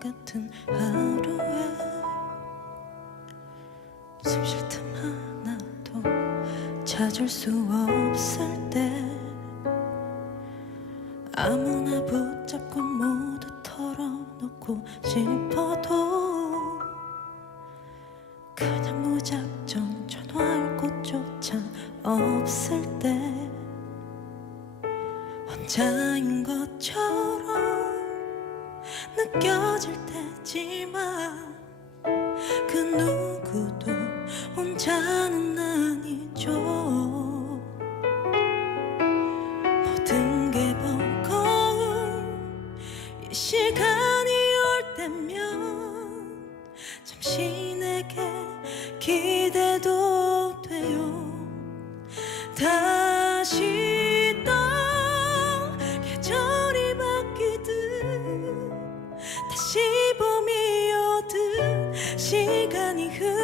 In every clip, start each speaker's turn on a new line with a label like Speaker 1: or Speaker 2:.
Speaker 1: 같은 하루에 숨 쉴 틈 하나도 찾을 수 없을 때 아무나 붙잡고 모두 털어놓고 싶어도 그냥 무작정 전화할 곳조차 없을 때 혼자인 것처럼 느껴질 때지만 그 누구도 혼자는 아니죠. 모든 게 버거운 이 시간이 올 때면 잠시 내게 기대도 돼요. 다 오듯 시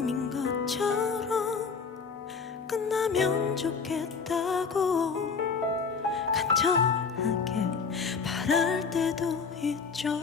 Speaker 1: 꿈인 것처럼 끝나면 좋겠다고 간절하게 바랄 때도 있죠.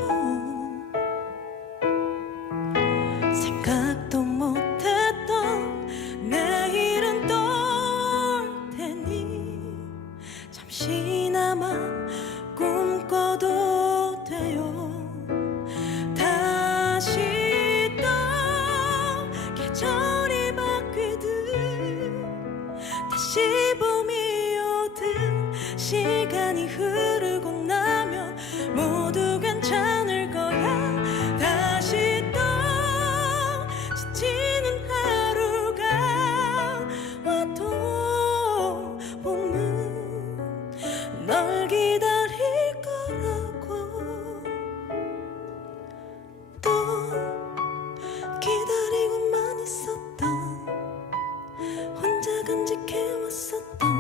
Speaker 1: 기다리고만 있었던 혼자 간직해왔었던